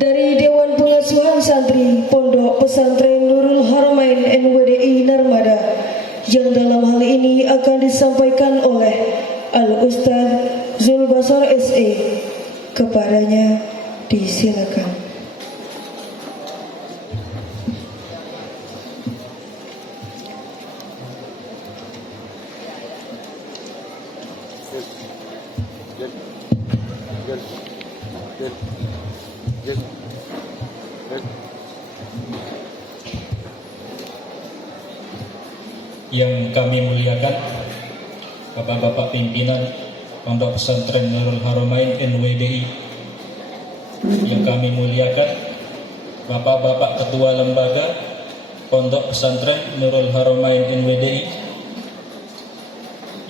Dari Dewan Pengasuhan Santri Pondok Pesantren Nurul Haramain NWDI Narmada, yang dalam hal ini akan disampaikan oleh Al-Ustaz Zulbasar SE. Kepadanya disilakan. Yang kami muliakan Bapak-bapak pimpinan Pondok Pesantren Nurul Haramain NWDI, yang kami muliakan Bapak-bapak ketua lembaga Pondok Pesantren Nurul Haramain NWDI,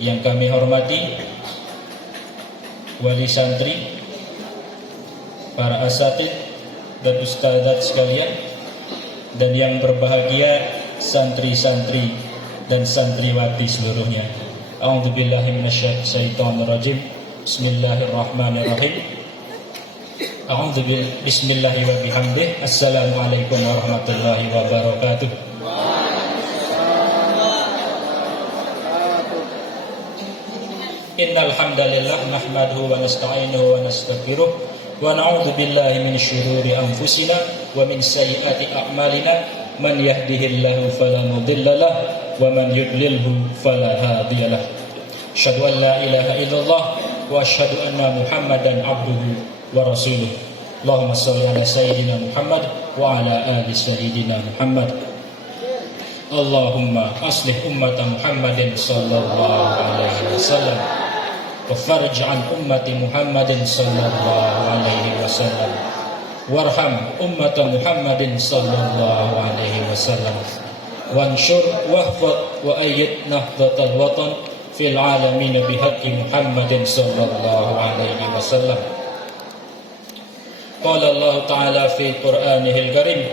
yang kami hormati wali santri, para asatid dan ustadzat sekalian, dan yang berbahagia santri-santri dan santriwati seluruhnya. A'udzubillahi minasyaitonirrajim. Bismillahirrahmanirrahim. Bismillahi wa bihamdih. Assalamualaikum warahmatullahi wabarakatuh. Innal hamdalillah nahmaduhu wa nasta'inuhu wa nastaghfiruh wa na'udzu billahi min syururi anfusina wa min sayyiati a'malina. Man yahdihillahu fala mudilla lahu wa man yudlilhu fala hadiya lahu. Asyhadu an la ilaha illallah wa asyhadu anna Muhammadan abduhu wa rasuluh. Allahumma shalli ala sayyidina Muhammad wa ala ali sayyidina Muhammad. Allahumma aslih ummata Muhammadin sallallahu alaihi wasallam wa farj an ummati Muhammadin sallallahu alaihi wasallam. Warham ummata Muhammadin sallallahu alaihi wasallam. Wansyur wahfad wa ayyid nahdatal watan fil alamin bihaqqi Muhammadin sallallahu alaihi wasallam. Qala Allah Ta'ala fi Qur'anihil Karim,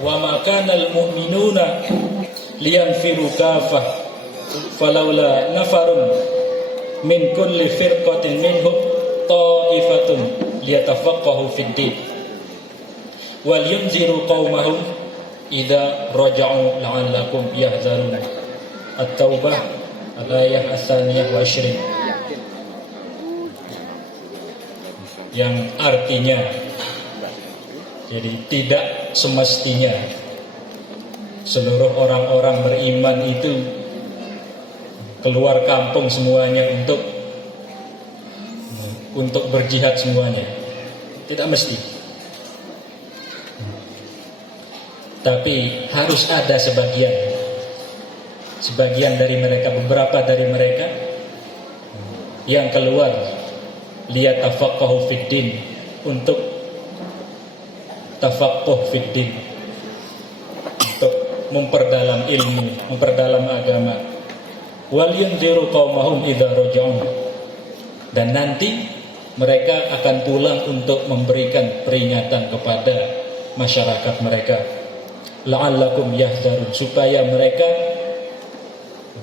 wa ma kana al-mu'minuna liyanfiru kafah falawla nafarun min kulli firqatin minhum ta'ifatun liyatafaqahu fid din wal yunziru qaumahum idza raja'u la'allakum yahzarun. At-Taubah al-ayah as-saniyah wa 20, yang artinya, jadi tidak semestinya seluruh orang-orang beriman itu keluar kampung semuanya untuk berjihad semuanya. Tidak mesti. Tapi harus ada sebagian dari mereka, beberapa dari mereka yang keluar liyatafaqahu fid din, untuk tafaqquh fid din, untuk memperdalam ilmu, memperdalam agama. Wal yunziru qaumahum idza raja'u, dan nanti mereka akan pulang untuk memberikan peringatan kepada masyarakat mereka. La'allakum yahzarun, supaya mereka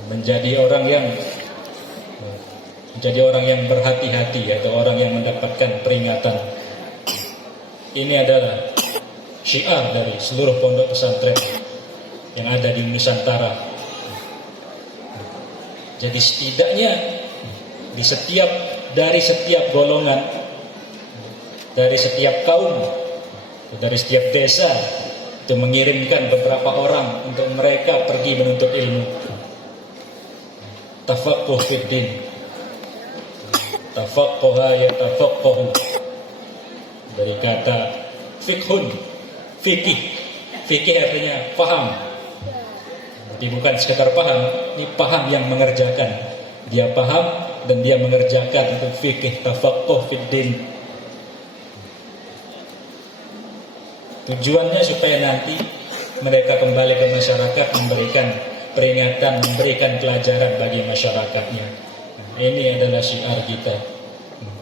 menjadi orang yang berhati-hati, atau orang yang mendapatkan peringatan. Ini adalah syiar dari seluruh pondok pesantren yang ada di Nusantara. Jadi setidaknya dari setiap golongan, dari setiap kaum, dari setiap desa itu mengirimkan beberapa orang untuk mereka pergi menuntut ilmu. Tafaqquh fid din. Tafaqqaha yatafaqqahu, dari kata fiqhun, fikih. Fikih artinya paham. Jadi bukan sekedar paham, ini paham yang mengerjakan. Dia paham dan dia mengerjakan, untuk fikih, tafaqquh fid din. Tujuannya supaya nanti mereka kembali ke masyarakat, memberikan peringatan, memberikan pelajaran bagi masyarakatnya. Ini adalah syiar kita.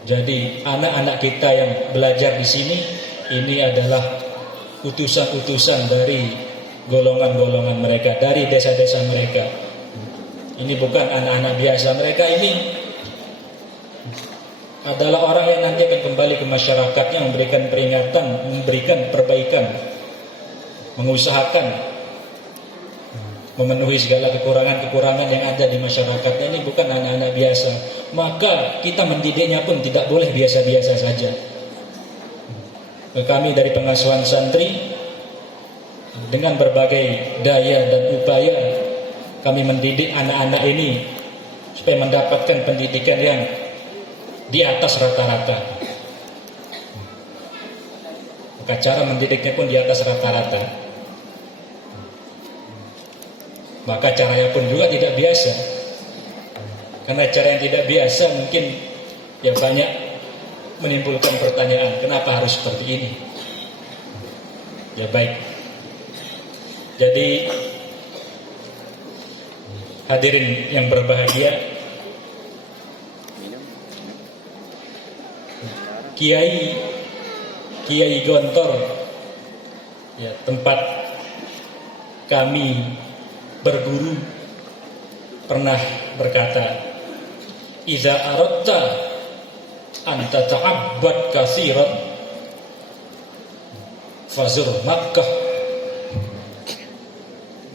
Jadi anak-anak kita yang belajar di sini, ini adalah utusan-utusan dari golongan-golongan mereka, dari desa-desa mereka. Ini bukan anak-anak biasa, mereka ini adalah orang yang nanti akan kembali ke masyarakatnya, memberikan peringatan, memberikan perbaikan, mengusahakan memenuhi segala kekurangan-kekurangan yang ada di masyarakatnya. Ini bukan anak-anak biasa. Maka kita mendidiknya pun tidak boleh biasa-biasa saja. Kami dari pengasuhan santri dengan berbagai daya dan upaya kami mendidik anak-anak ini supaya mendapatkan pendidikan yang di atas rata-rata. Maka cara mendidiknya pun di atas rata-rata. Maka caranya pun juga tidak biasa. Karena cara yang tidak biasa mungkin ya banyak menimbulkan pertanyaan, kenapa harus seperti ini? Ya baik. Jadi hadirin yang berbahagia, Kiai Gontor, ya, tempat kami berguru, pernah berkata, "Iza aradta an tata'abbad katsiran fazur Makkah,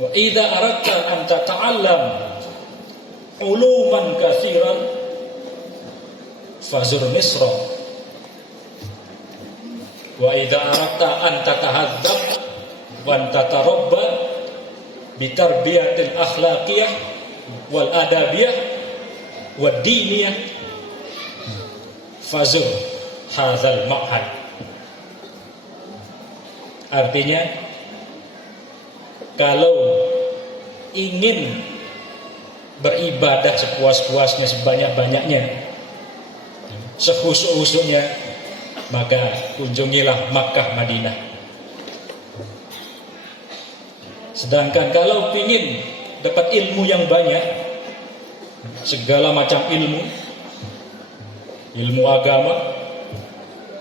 wa idza aradta an tata'allam uluman katsiran fazur Misra, wa idza aradta an tatahadzab wa tatarabba bitarbiyatil akhlaqiyah wal adabiyah wad diniyah fazur hadzal ma'had." Artinya, kalau ingin beribadah sepuas-puasnya, sebanyak-banyaknya, sekhusuk-khusuknya, maka kunjungilah Makkah, Madinah. Sedangkan kalau ingin dapat ilmu yang banyak, segala macam ilmu, ilmu agama,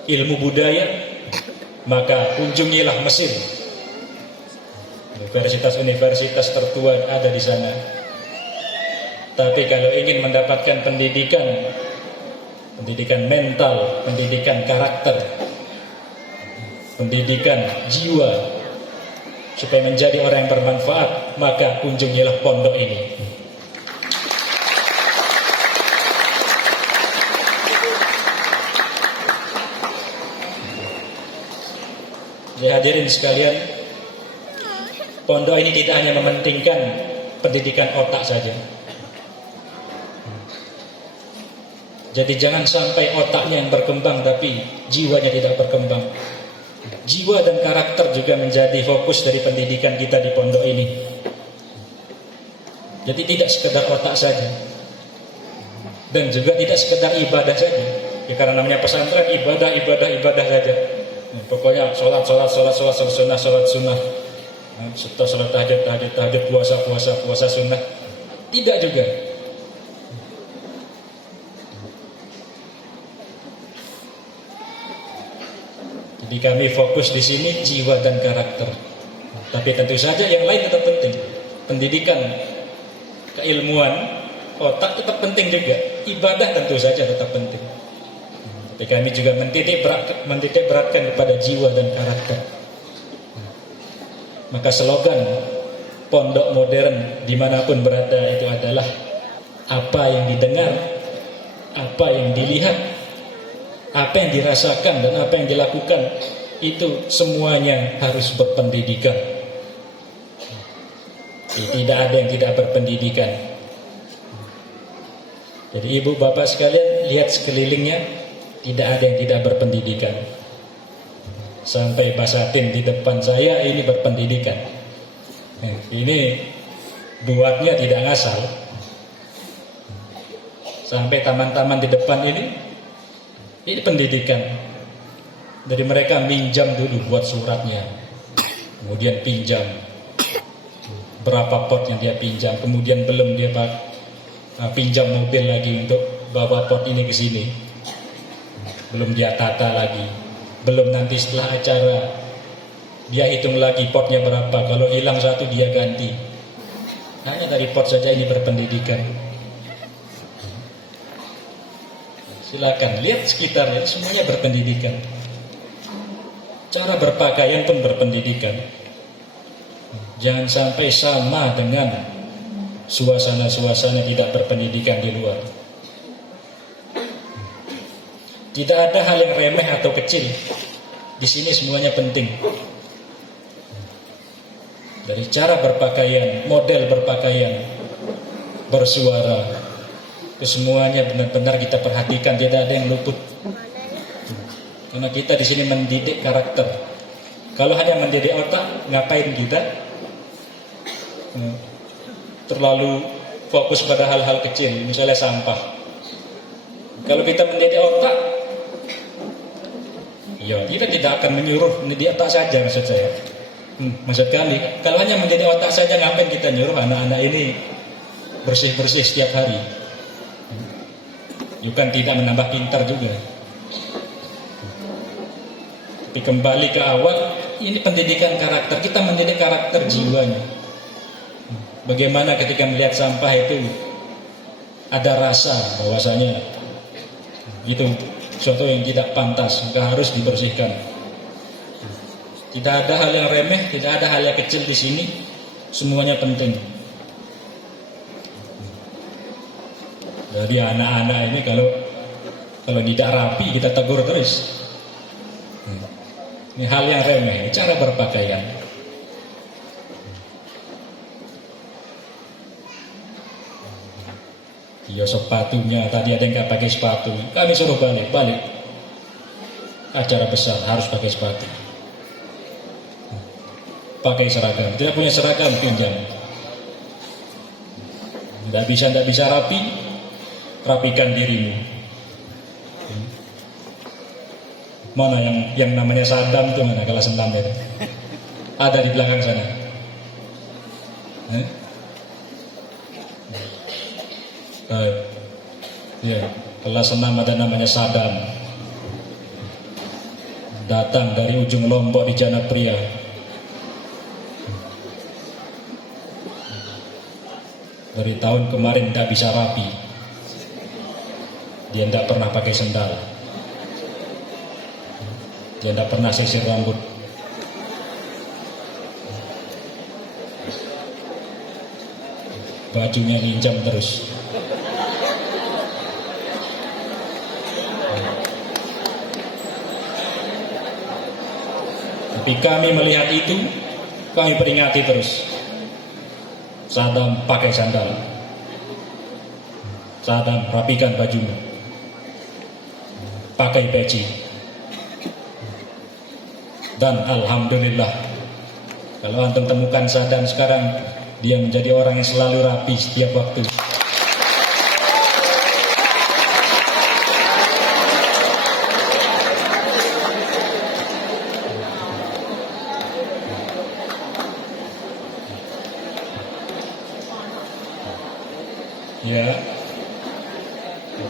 ilmu budaya, maka kunjungilah Mesir. Universitas-universitas tertua ada di sana. Tapi kalau ingin mendapatkan pendidikan mental, pendidikan karakter, pendidikan jiwa, supaya menjadi orang yang bermanfaat, maka kunjungilah pondok ini. Ya, hadirin sekalian, pondok ini tidak hanya mementingkan pendidikan otak saja. Jadi jangan sampai otaknya yang berkembang tapi jiwanya tidak berkembang. Jiwa dan karakter juga menjadi fokus dari pendidikan kita di pondok ini. Jadi tidak sekedar otak saja, dan juga tidak sekedar ibadah saja. Ya, karena namanya pesantren, ibadah saja. Pokoknya sholat sunnah. Setelah sholat tahajud, puasa sunnah. Tidak juga. Jadi kami fokus di sini jiwa dan karakter. Tapi tentu saja yang lain tetap penting. Pendidikan, keilmuan, otak tetap penting juga. Ibadah tentu saja tetap penting. Tapi kami juga mentitik beratkan kepada jiwa dan karakter. Maka slogan pondok modern dimanapun berada itu adalah apa yang didengar, apa yang dilihat, apa yang dirasakan, dan apa yang dilakukan, itu semuanya harus berpendidikan. Tidak ada yang tidak berpendidikan. Jadi ibu bapak sekalian, lihat sekelilingnya, tidak ada yang tidak berpendidikan. Sampai Basatin di depan saya ini berpendidikan. Ini buatnya tidak ngasal. Sampai taman-taman di depan ini pendidikan. Dari mereka minjam dulu buat suratnya, kemudian pinjam. Berapa pot yang dia pinjam, kemudian belum dia pinjam mobil lagi untuk bawa pot ini ke sini. Belum dia tata lagi. Belum nanti setelah acara dia hitung lagi potnya berapa. Kalau hilang satu dia ganti. Hanya dari pot saja ini berpendidikan. Silakan lihat sekitarnya, semuanya berpendidikan. Cara berpakaian pun berpendidikan. Jangan sampai sama dengan suasana-suasana tidak berpendidikan di luar. Tidak ada hal yang remeh atau kecil. Di sini semuanya penting. Dari cara berpakaian, model berpakaian, bersuara, kesemuanya benar-benar kita perhatikan, tidak ada yang luput. Karena kita di sini mendidik karakter. Kalau hanya mendidik otak, ngapain kita terlalu fokus pada hal-hal kecil, misalnya sampah. Kalau kita mendidik otak, ya kita tidak akan menyuruh mendidik otak saja, maksud saya. Maksud kami, kalau hanya mendidik otak saja, ngapain kita nyuruh anak-anak ini bersih-bersih setiap hari? Bukan tidak menambah pintar juga. Tapi kembali ke awal, ini pendidikan karakter. Kita mendidik karakter jiwanya. Bagaimana ketika melihat sampah itu ada rasa bahwasanya itu sesuatu yang tidak pantas, maka harus dibersihkan. Tidak ada hal yang remeh, tidak ada hal yang kecil di sini, semuanya penting. Jadi anak-anak ini kalau tidak rapi kita tegur terus. Ini hal yang remeh, cara berpakaian. Ya sepatunya, tadi ada yang nggak pakai sepatu, kami suruh balik. Acara besar harus pakai sepatu. Pakai seragam, tidak punya seragam pinjam. Tidak bisa rapi, rapikan dirimu. Mana yang namanya Saddam itu mana kalau senam itu? Ada di belakang sana. Ya, kelas 6 ada namanya Saddam. Datang dari ujung Lombok di Janapria. Dari tahun kemarin tidak bisa rapi. Dia tidak pernah pakai sendal. Dia tidak pernah sisir rambut. Bajunya lincam terus. Tapi kami melihat itu, kami peringati terus. Saddam pakai sandal. Saddam rapikan bajumu. Pakai peci. Dan alhamdulillah, kalau antum temukan Saddam sekarang, dia menjadi orang yang selalu rapi setiap waktu. Ya,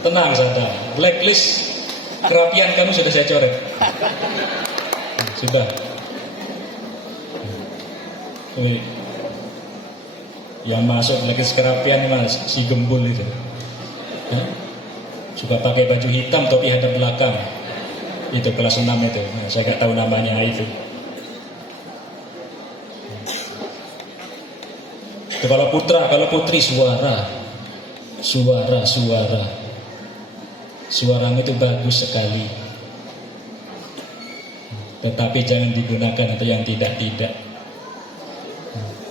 tenang Saddam. Blacklist kerapian kamu sudah saya coret. Sudah. Yang masuk blacklist kerapian mas si gembul itu. Suka pakai baju hitam topi hadap belakang. Itu kelas 6 itu. Nah, saya nggak tahu namanya itu. Itu kalau putra, kalau putri suara. Suaramu itu bagus sekali. Tetapi jangan digunakan untuk yang tidak-tidak.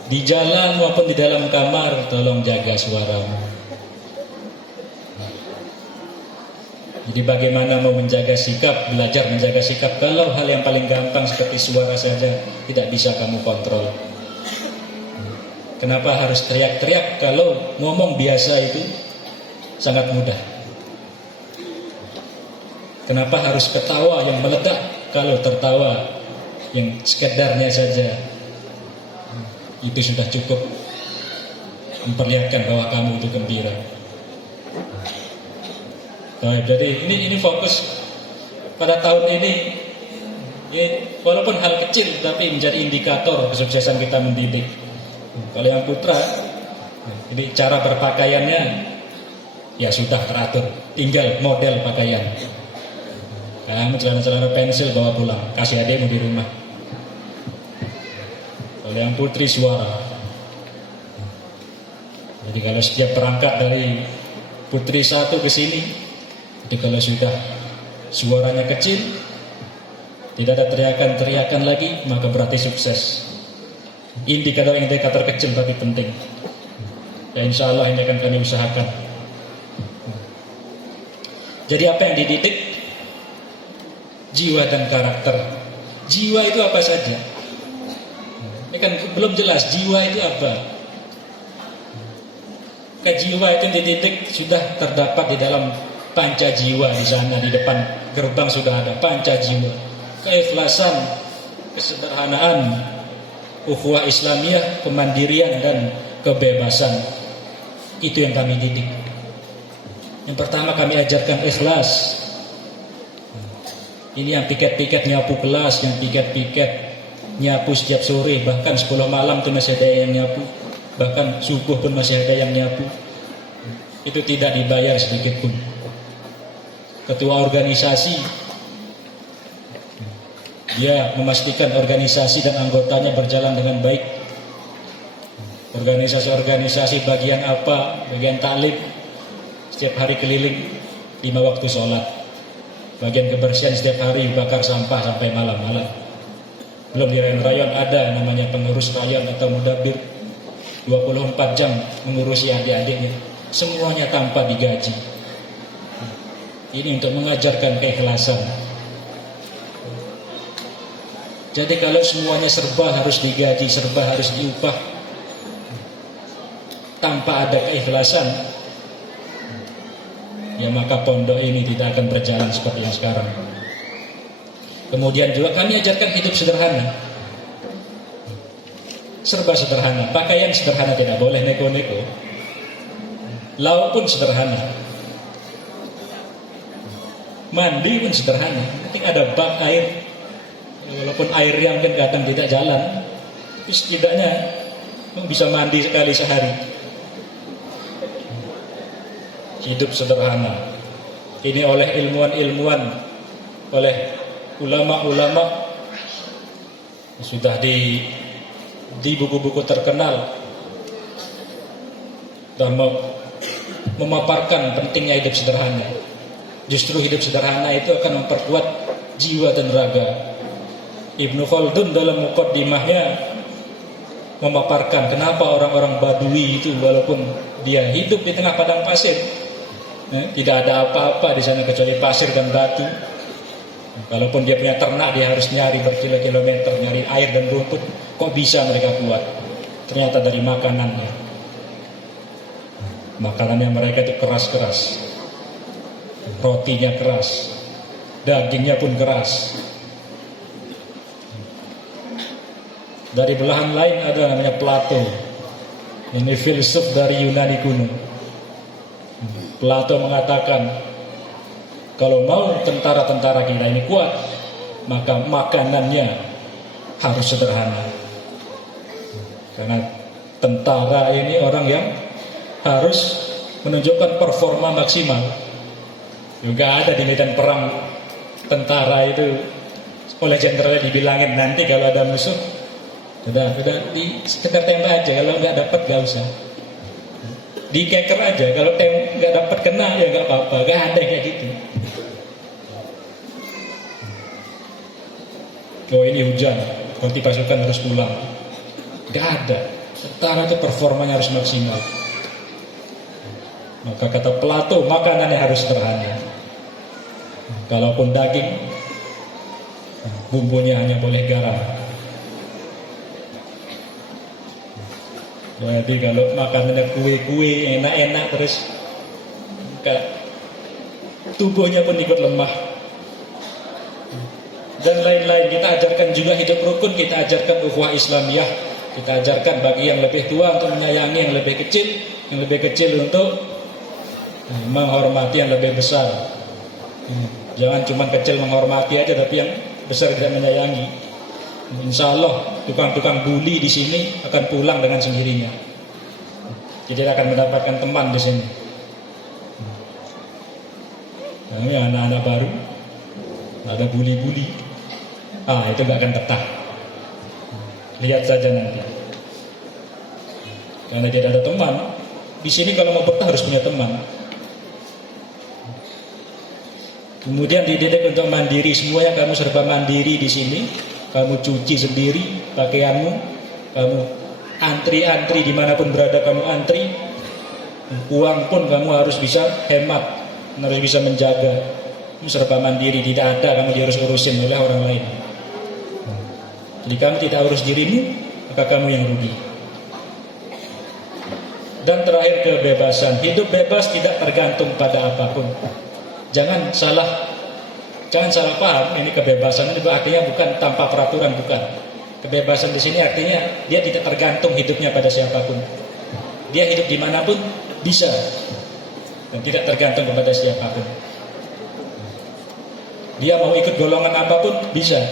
Di jalan maupun di dalam kamar, tolong jaga suaramu. Jadi bagaimana mau menjaga sikap, belajar menjaga sikap, kalau hal yang paling gampang seperti suara saja tidak bisa kamu kontrol. Kenapa harus teriak-teriak kalau ngomong biasa itu sangat mudah? Kenapa harus ketawa yang meledak kalau tertawa yang sekedarnya saja itu sudah cukup memperlihatkan bahwa kamu itu gembira. Nah, jadi ini fokus pada tahun ini. Walaupun hal kecil tapi menjadi indikator kesuksesan kita mendidik. Kalau yang putra, jadi cara berpakaiannya ya sudah teratur, tinggal model pakaian. Kamu celana-celana pensil bawa pulang, kasih adekmu di rumah. Kalau yang putri suara. Jadi kalau setiap berangkat dari putri satu ke sini, jadi kalau sudah suaranya kecil, tidak ada teriakan-teriakan lagi, maka berarti sukses. Indikator-indikator kecil tapi penting. Ya insya Allah ini akan kami usahakan. Jadi apa yang dididik? Jiwa dan karakter. Jiwa itu apa saja? Ini kan belum jelas jiwa itu apa. Jiwa itu dididik sudah terdapat di dalam panca jiwa di sana, di depan gerbang sudah ada panca jiwa. Keikhlasan, kesederhanaan, ukhuwah Islamiyah, kemandirian dan kebebasan. Itu yang kami didik. Yang pertama kami ajarkan ikhlas. Ini yang piket-piket nyapu kelas, yang piket-piket nyapu setiap sore, bahkan 10 malam itu masih ada yang nyapu, bahkan subuh pun masih ada yang nyapu. Itu tidak dibayar sedikit pun. Ketua organisasi, dia memastikan organisasi dan anggotanya berjalan dengan baik. Organisasi-organisasi bagian apa, bagian taklim, setiap hari keliling 5 waktu sholat. Bagian kebersihan setiap hari bakar sampah sampai malam-malam. Belum di rayon-rayon ada namanya pengurus rayon atau mudabir, 24 jam mengurusi adik-adiknya, semuanya tanpa digaji. Ini untuk mengajarkan keikhlasan. Jadi kalau semuanya serba harus digaji, serba harus diupah, tanpa ada keikhlasan, ya maka pondok ini tidak akan berjalan seperti yang sekarang. Kemudian juga kami ajarkan hidup sederhana. Serba sederhana, pakaian sederhana, tidak boleh neko-neko. Lauk pun sederhana. Mandi pun sederhana. Mungkin ada bak air, walaupun air yang mungkin kadang tidak jalan, tapi setidaknya bisa mandi sekali sehari. Hidup sederhana. Ini oleh ilmuwan-ilmuwan, oleh ulama-ulama sudah di buku-buku terkenal dan memaparkan pentingnya hidup sederhana. Justru hidup sederhana itu akan memperkuat jiwa dan raga. Ibnu Khaldun dalam muqaddimahnya memaparkan kenapa orang-orang Badui itu walaupun dia hidup di tengah padang pasir, tidak ada apa-apa di sana kecuali pasir dan batu. Kalaupun dia punya ternak, dia harus nyari berkilo-kilometer, nyari air dan rumput. Kok bisa mereka kuat? Ternyata dari makanannya. Makanannya mereka itu keras-keras. Rotinya keras, dagingnya pun keras. Dari belahan lain ada namanya Plato. Ini filsuf dari Yunani kuno. Plato mengatakan, kalau mau tentara-tentara kita ini kuat, maka makanannya harus sederhana. Karena tentara ini orang yang harus menunjukkan performa maksimal. Juga ada di medan perang tentara itu oleh jenderalnya dibilangin, nanti kalau ada musuh, udah di sekedar tembak aja, kalau nggak dapat nggak usah. Dikeker aja, kalau nggak dapat kena ya nggak apa-apa, nggak ada kayak gitu. Oh ini hujan, berarti pasukan harus pulang. Nggak ada. Tentara itu performanya harus maksimal. Maka kata Plato, makanannya harus sederhana. Kalaupun daging, bumbunya hanya boleh garam. Jadi kalau makanannya kue-kue enak-enak terus, tubuhnya pun ikut lemah. Dan lain-lain. Kita ajarkan juga hidup rukun, kita ajarkan ukhuwah Islamiyah, kita ajarkan bagi yang lebih tua untuk menyayangi yang lebih kecil untuk menghormati yang lebih besar. Jangan cuma kecil menghormati aja, tapi yang besar tidak menyayangi. Insya Allah tukang-tukang bully di sini akan pulang dengan sendirinya. Tidak akan mendapatkan teman di sini. Nah, ini anak-anak baru, ada bully-bully, itu nggak akan betah. Lihat saja nanti. Karena tidak ada teman. Di sini kalau mau betah harus punya teman. Kemudian dididik untuk mandiri, semuanya kamu serba mandiri di sini. Kamu cuci sendiri pakaianmu, kamu antri-antri dimanapun berada kamu antri. Uang pun kamu harus bisa hemat, harus bisa menjaga. Kamu serba mandiri, tidak ada kamu harus urusin oleh orang lain. Jadi kamu tidak urus dirimu, maka kamu yang rugi. Dan terakhir kebebasan, hidup bebas tidak tergantung pada apapun. Jangan salah paham. Ini kebebasan itu artinya bukan tanpa peraturan, bukan. Kebebasan di sini artinya dia tidak tergantung hidupnya pada siapapun. Dia hidup dimanapun bisa dan tidak tergantung kepada siapapun. Dia mau ikut golongan apapun bisa.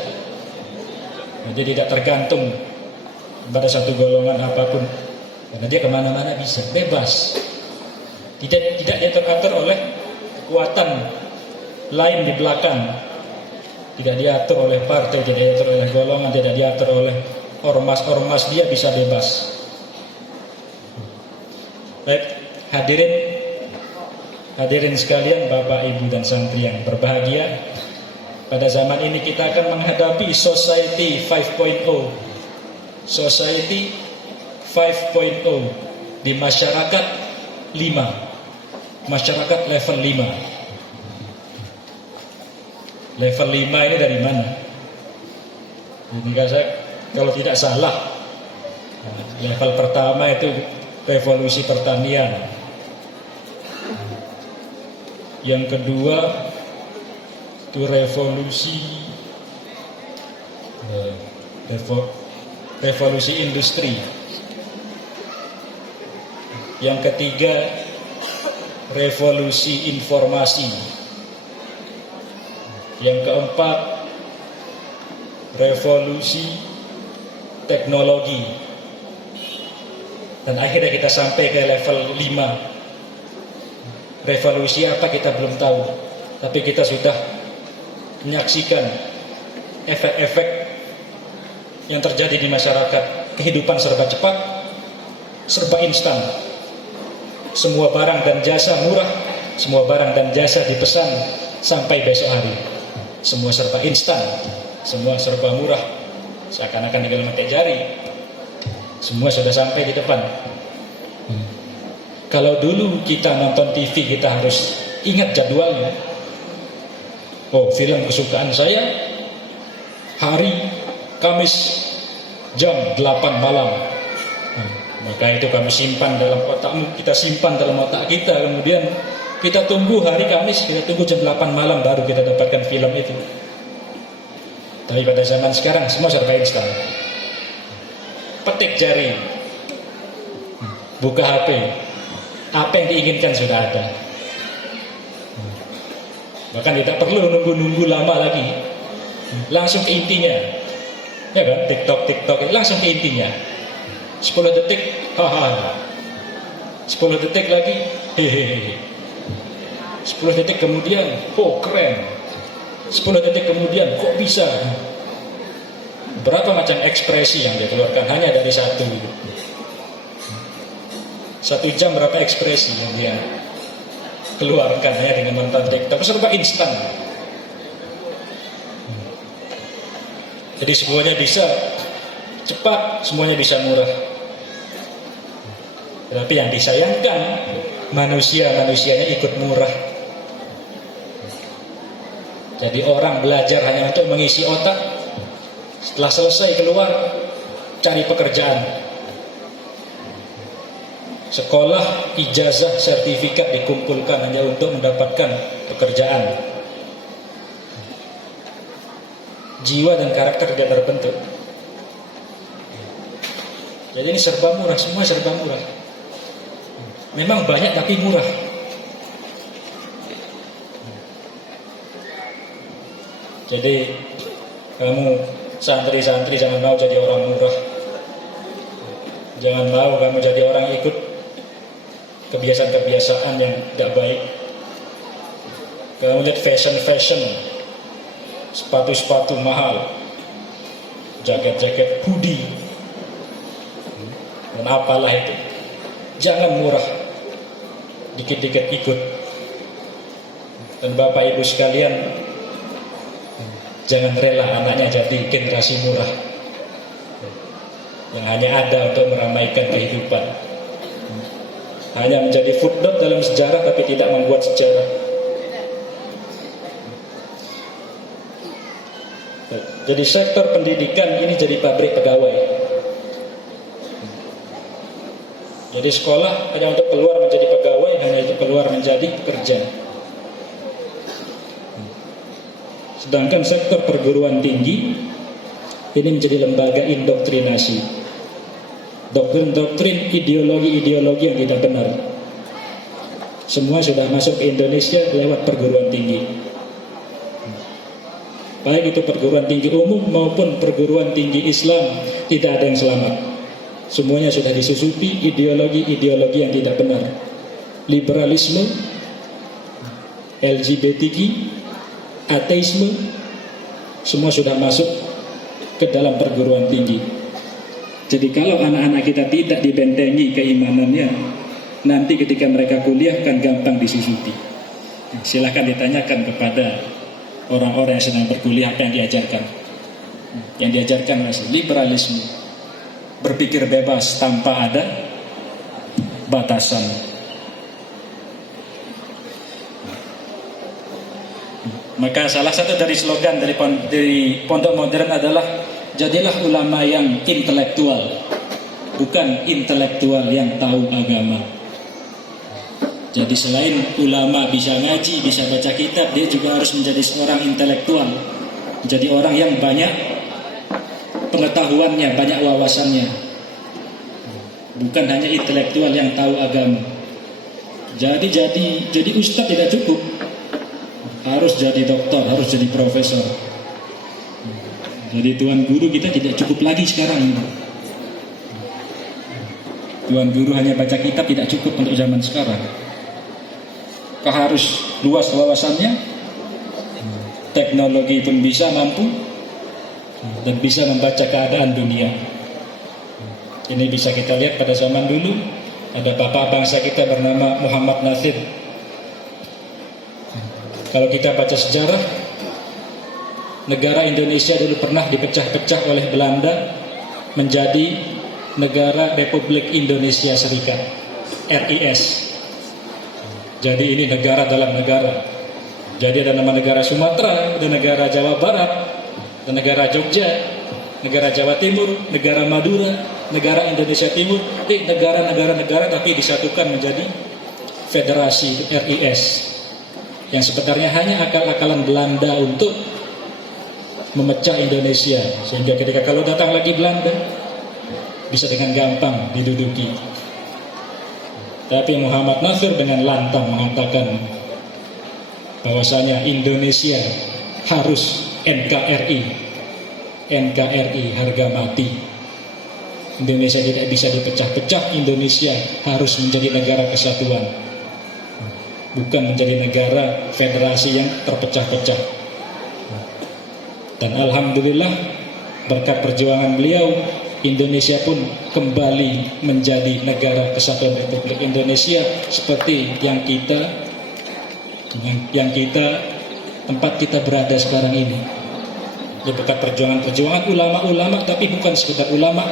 Jadi tidak tergantung pada satu golongan apapun. Karena dia kemana-mana bisa, bebas. Tidak dia teratur oleh kekuatan lain di belakang. Tidak diatur oleh partai, tidak diatur oleh golongan, tidak diatur oleh ormas-ormas, dia bisa bebas. Baik, hadirin sekalian, Bapak, Ibu, dan santri yang berbahagia. Pada zaman ini kita akan menghadapi Society 5.0. Society 5.0 di masyarakat 5. Masyarakat level 5. Level 5 ini dari mana? Ini kalau tidak salah, level pertama itu revolusi pertanian. Yang kedua itu revolusi industri. Yang ketiga revolusi informasi. Yang keempat revolusi teknologi. Dan akhirnya kita sampai ke level 5. Revolusi apa kita belum tahu, tapi kita sudah menyaksikan efek-efek yang terjadi di masyarakat. Kehidupan serba cepat, serba instan. Semua barang dan jasa murah, semua barang dan jasa dipesan sampai besok hari. Semua serba instan, semua serba murah. Seakan-akan tinggal pakai jari, semua sudah sampai di depan. Kalau dulu kita nonton TV, kita harus ingat jadwalnya. Oh, film kesukaan saya hari Kamis jam 8 malam. Maka itu kami simpan dalam otakmu, kita simpan dalam otak kita. Kemudian kita tunggu hari Kamis, kita tunggu jam 8 malam baru kita dapatkan film itu. Tapi pada zaman sekarang semua serba instan. Petik jari, buka HP, apa yang diinginkan sudah ada. Bahkan tidak perlu nunggu-nunggu lama lagi, langsung ke intinya. Ya kan, TikTok langsung ke intinya. 10 detik, haha. 10 detik lagi, hehehe. 10 detik kemudian, oh keren. 10 detik kemudian, kok bisa? Berapa macam ekspresi yang dia keluarkan hanya dari satu. 1 jam berapa ekspresi yang dia keluarkan hanya dengan nonton TikTok. Serba instan. Jadi semuanya bisa cepat, semuanya bisa murah. Tapi yang disayangkan manusianya ikut murah. Jadi orang belajar hanya untuk mengisi otak. Setelah selesai keluar cari pekerjaan. Sekolah, ijazah, sertifikat dikumpulkan hanya untuk mendapatkan pekerjaan. Jiwa dan karakter tidak terbentuk. Jadi ini serba murah, semua serba murah. Memang banyak tapi murah. Jadi kamu santri-santri jangan mau jadi orang murah. Jangan mau kamu jadi orang ikut kebiasaan-kebiasaan yang tidak baik. Kalau lihat fashion, sepatu-sepatu mahal, jaket-jaket hoodie, dan apalah itu. Jangan murah, dikit-dikit ikut. Dan Bapak Ibu sekalian, jangan rela anaknya jadi generasi murah yang hanya ada untuk meramaikan kehidupan, hanya menjadi footnote dalam sejarah tapi tidak membuat sejarah. Jadi sektor pendidikan ini jadi pabrik pegawai. Jadi sekolah hanya untuk keluar menjadi pegawai, hanya untuk keluar menjadi pekerja. Sedangkan sektor perguruan tinggi ini menjadi lembaga indoktrinasi, doktrin-doktrin, ideologi-ideologi yang tidak benar. Semua sudah masuk ke Indonesia lewat perguruan tinggi, baik itu perguruan tinggi umum maupun perguruan tinggi Islam. Tidak ada yang selamat. Semuanya sudah disusupi ideologi-ideologi yang tidak benar. Liberalisme, LGBTQ, ateisme, semua sudah masuk ke dalam perguruan tinggi. Jadi kalau anak-anak kita tidak dibentengi keimanannya, nanti ketika mereka kuliah kan gampang disusupi. Silahkan ditanyakan kepada orang-orang yang sedang berkuliah apa yang diajarkan. Yang diajarkan masih liberalisme, berpikir bebas tanpa ada batasan. Maka salah satu dari slogan dari Pondok Modern adalah jadilah ulama yang intelektual, bukan intelektual yang tahu agama. Jadi selain ulama bisa ngaji, bisa baca kitab, dia juga harus menjadi seorang intelektual, menjadi orang yang banyak pengetahuannya, banyak wawasannya, bukan hanya intelektual yang tahu agama. Jadi ustadz tidak cukup, harus jadi doktor, harus jadi profesor. Jadi tuan guru kita tidak cukup lagi sekarang. Tuan guru hanya baca kitab tidak cukup untuk zaman sekarang. Kau harus luas wawasannya, teknologi pun bisa mampu, dan bisa membaca keadaan dunia. Ini bisa kita lihat pada zaman dulu. Ada bapak bangsa kita bernama Muhammad Nasir. Kalau kita baca sejarah, negara Indonesia dulu pernah dipecah-pecah oleh Belanda menjadi negara Republik Indonesia Serikat, RIS. Jadi ini negara dalam negara. Jadi ada nama negara Sumatera, ada negara Jawa Barat, ada negara Jogja, negara Jawa Timur, negara Madura, negara Indonesia Timur. Negara-negara tapi disatukan menjadi Federasi RIS, yang sebenarnya hanya akal-akalan Belanda untuk memecah Indonesia, sehingga ketika kalau datang lagi Belanda bisa dengan gampang diduduki. Tapi Muhammad Nasir dengan lantang mengatakan bahwasanya Indonesia harus NKRI, harga mati. Indonesia tidak bisa dipecah-pecah, Indonesia harus menjadi negara kesatuan, bukan menjadi negara federasi yang terpecah-pecah. Dan alhamdulillah berkat perjuangan beliau, Indonesia pun kembali menjadi negara kesatuan Republik Indonesia seperti yang kita tempat kita berada sekarang ini. Di berkat perjuangan ulama-ulama, tapi bukan sekedar ulama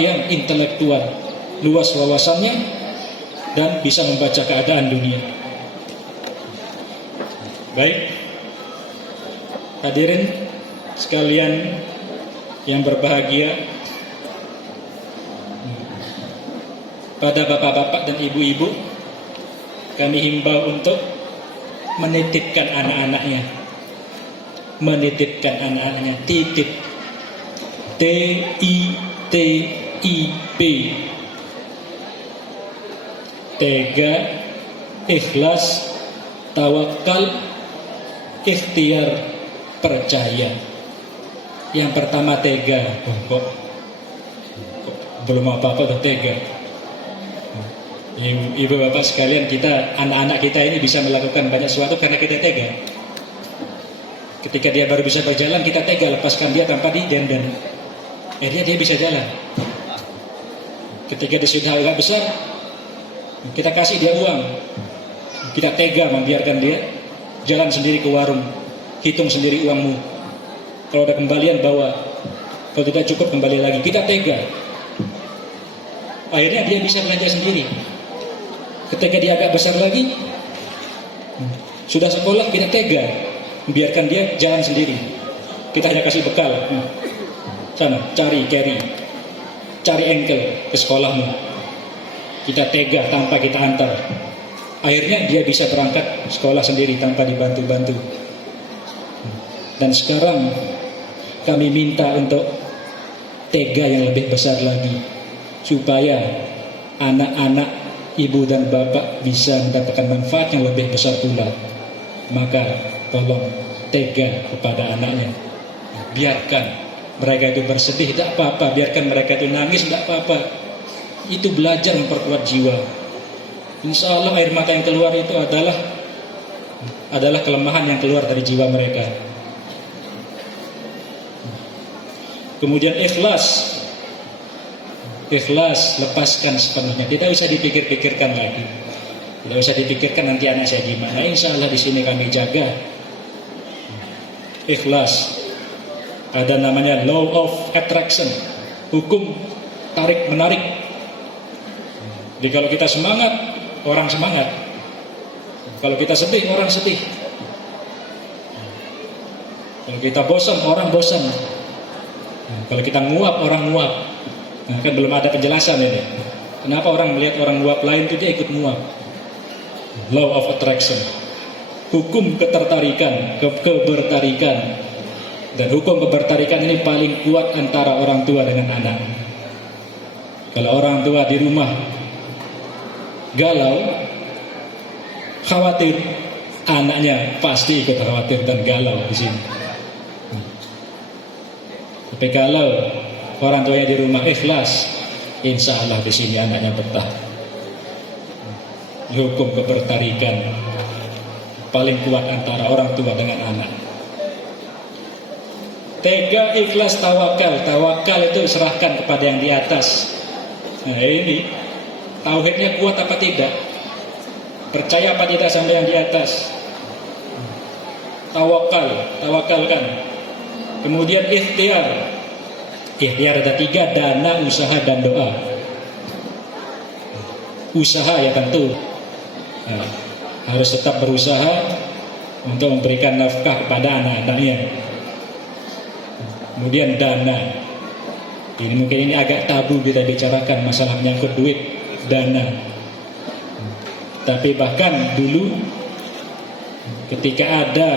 yang intelektual, luas wawasannya dan bisa membaca keadaan dunia. Baik, hadirin sekalian yang berbahagia, pada bapak-bapak dan ibu-ibu kami himbau untuk menitipkan anak-anaknya, titip, TITIP, tega, ikhlas, tawakal, ikhtiar, percaya. Yang pertama tega. Kok belum apa-apa udah tega. Ibu bapak sekalian, kita, anak-anak kita ini bisa melakukan banyak sesuatu karena kita tega. Ketika dia baru bisa berjalan, kita tega lepaskan dia tanpa didenden. Akhirnya dia bisa jalan. Ketika dia sudah agak besar, kita kasih dia uang, kita tega membiarkan dia jalan sendiri ke warung, hitung sendiri uangmu. Kalau ada kembalian bawa, kalau tidak cukup kembali lagi. Kita tega. Akhirnya dia bisa belanja sendiri. Ketika dia agak besar lagi, sudah sekolah, kita tega membiarkan dia jalan sendiri. Kita hanya kasih bekal. Sana, cari carry, cari engkel ke sekolahmu. Kita tega tanpa kita antar. Akhirnya dia bisa berangkat sekolah sendiri tanpa dibantu-bantu. Dan sekarang kami minta untuk tega yang lebih besar lagi, supaya anak-anak ibu dan bapak bisa mendapatkan manfaat yang lebih besar pula. Maka tolong tega kepada anaknya. Biarkan mereka itu bersedih, tidak apa-apa. Biarkan mereka itu nangis, tidak apa-apa. Itu belajar memperkuat jiwa. Insya Allah air mata yang keluar itu adalah kelemahan yang keluar dari jiwa mereka. Kemudian ikhlas, lepaskan sepenuhnya. Tidak usah dipikir-pikirkan lagi. Tidak usah dipikirkan nanti anak saya gimana. Insya Allah di sini kami jaga. Ikhlas. Ada namanya law of attraction, hukum tarik menarik. Jadi kalau kita semangat, orang semangat. Kalau kita sedih, orang sedih. Kalau kita bosan, orang bosan. Kalau kita nguap, orang nguap. Nah, kan belum ada penjelasan ini. Kenapa orang melihat orang nguap lain itu dia ikut nguap? Law of attraction, hukum ketertarikan, kebertarikan. Dan hukum kebertarikan ini paling kuat antara orang tua dengan anak. Kalau orang tua di rumah galau, khawatir, anaknya pasti ikut khawatir dan galau di sini. Tapi kalau orang tuanya di rumah ikhlas, insya Allah di sini anaknya betah. Hukum kebertarikan paling kuat antara orang tua dengan anak. Tega, ikhlas, tawakal. Tawakal itu serahkan kepada yang di atas. Nah ini tauhidnya kuat apa tidak? Percaya apa tidak sama yang di atas? Tawakalkan. Kemudian ikhtiar ada 3, dana, usaha, dan doa. Usaha ya tentu, nah, harus tetap berusaha untuk memberikan nafkah kepada anak-anaknya. Kemudian dana, ini mungkin ini agak tabu kita bicarakan masalah menyangkut duit, dana. Tapi bahkan dulu ketika ada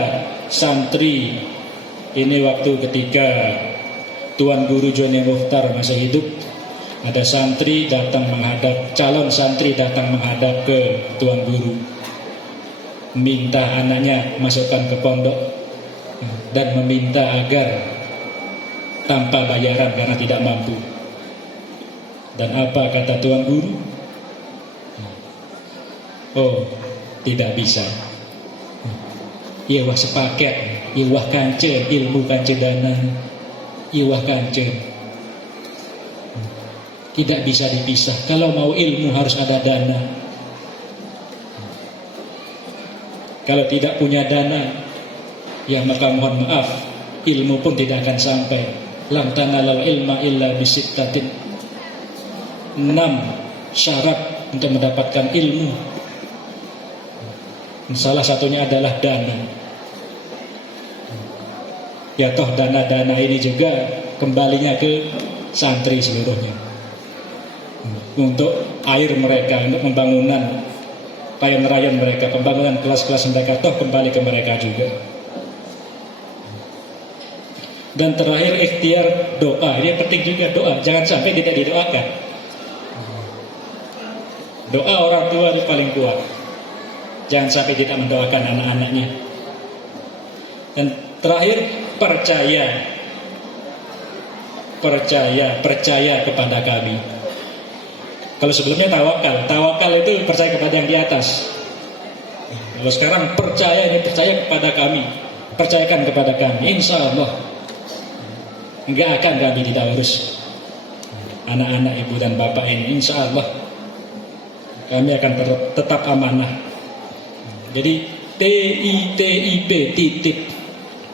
santri, ini waktu ketika Tuan Guru Joni Mukhtar masih hidup, ada santri datang menghadap, calon santri datang menghadap ke Tuan Guru, minta anaknya masukkan ke pondok dan meminta agar tanpa bayaran karena tidak mampu. Dan apa kata Tuan Guru? Oh, tidak bisa. Iya wah sepaket, iya wah kance, ilmu kance dana, iya wah kance. Tidak bisa dipisah. Kalau mau ilmu harus ada dana. Kalau tidak punya dana, ya maka mohon maaf, ilmu pun tidak akan sampai. Lam tanalal ilma illa bisittatin. 6 syarat untuk mendapatkan ilmu. Salah satunya adalah dana. Ya toh dana-dana ini juga kembalinya ke santri seluruhnya. Untuk air mereka, untuk pembangunan payan-rayan mereka, pembangunan kelas-kelas mereka, toh kembali ke mereka juga. Dan terakhir ikhtiar doa. Ini penting juga doa. Jangan sampai tidak didoakan. Doa orang tua itu paling kuat. Jangan sampai tidak mendoakan anak-anaknya. Dan terakhir percaya kepada kami. Kalau sebelumnya tawakal itu percaya kepada yang di atas. Kalau sekarang percaya kepada kami, percayakan kepada kami, insya Allah enggak akan kami tidak urus anak-anak ibu dan bapak ini, insya Allah kami akan tetap amanah. Jadi TITIP titik,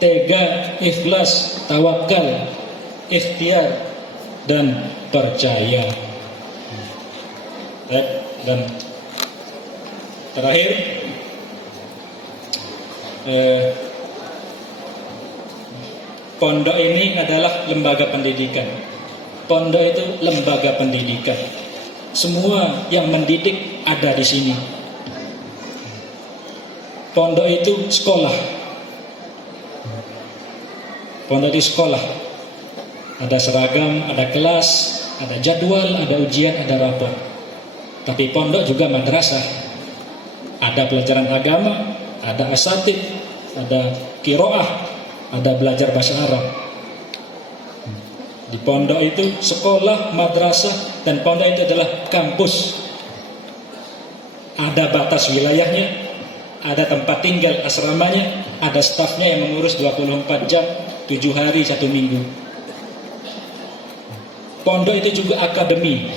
tega, ikhlas, tawakal, ikhtiar, dan percaya. Dan terakhir, pondok ini adalah lembaga pendidikan. Pondok itu lembaga pendidikan. Semua yang mendidik ada di sini. Pondok itu sekolah. Pondok itu sekolah. Ada seragam, ada kelas, ada jadwal, ada ujian, ada rapor. Tapi pondok juga madrasah. Ada pelajaran agama, ada asatid, ada kiroah, ada belajar bahasa Arab. Di pondok itu sekolah, madrasah, dan pondok itu adalah kampus. Ada batas wilayahnya, ada tempat tinggal asramanya, ada stafnya yang mengurus 24 jam, 7 hari 1 minggu. Pondok itu juga akademi,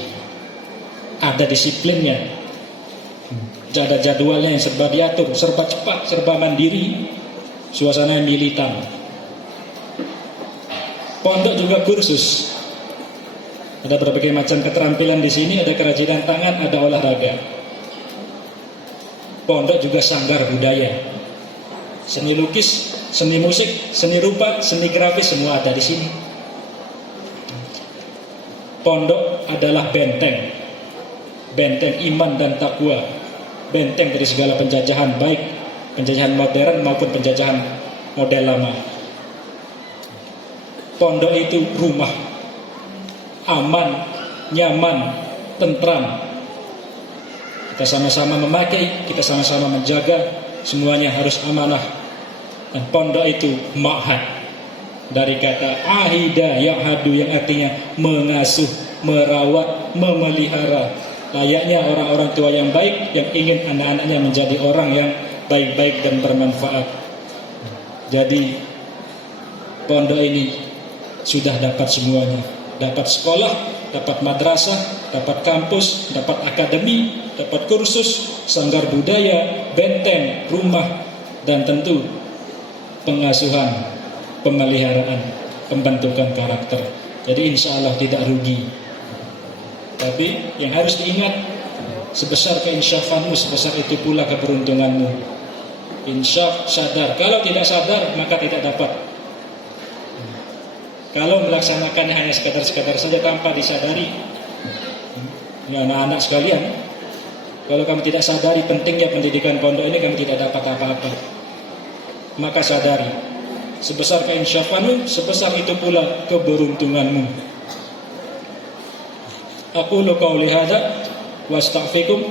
ada disiplinnya, ada jadwalnya yang serba diatur, serba cepat, serba mandiri, suasana militan. Pondok juga kursus, ada berbagai macam keterampilan di sini, ada kerajinan tangan, ada olahraga. Pondok juga sanggar budaya, seni lukis, seni musik, seni rupa, seni grafis, semua ada di sini. Pondok adalah benteng iman dan takwa, benteng dari segala penjajahan, baik penjajahan modern maupun penjajahan model lama. Pondok itu rumah, aman, nyaman, tentram. Kita sama-sama memakai, kita sama-sama menjaga, semuanya harus amanah. Dan pondok itu ma'had, dari kata ahida ya'hadu, yang artinya mengasuh, merawat, memelihara. Layaknya orang-orang tua yang baik yang ingin anak-anaknya menjadi orang yang baik-baik dan bermanfaat. Jadi pondok ini sudah dapat semuanya. Dapat sekolah, dapat madrasah, dapat kampus, dapat akademi, dapat kursus, sanggar budaya, benteng, rumah, dan tentu pengasuhan, pemeliharaan, pembentukan karakter. Jadi insya Allah tidak rugi. Tapi yang harus diingat, sebesar keinsyafanmu, sebesar itu pula keberuntunganmu. Insyaf, sadar. Kalau tidak sadar, maka tidak dapat. Kalau melaksanakannya hanya sekadar-sekadar saja tanpa disadari, ya anak-anak sekalian, kalau kamu tidak sadari pentingnya pendidikan pondok ini, kamu tidak dapat apa-apa. Maka sadari, sebesar keinsyafanmu, sebesar itu pula keberuntunganmu. Aqulu qawli hadza wa astaghfirukum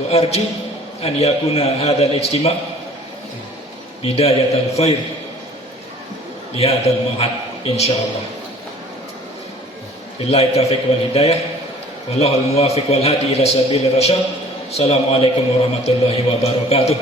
wa arju an yakuna hadzal ijtima' bidayatal khair li hadzal ma'had insyaallah. Billahi taufiq wal hidayah, wallahul muwaffiq wal hadi ila sabilir rasyad. Assalamualaikum warahmatullahi wabarakatuh.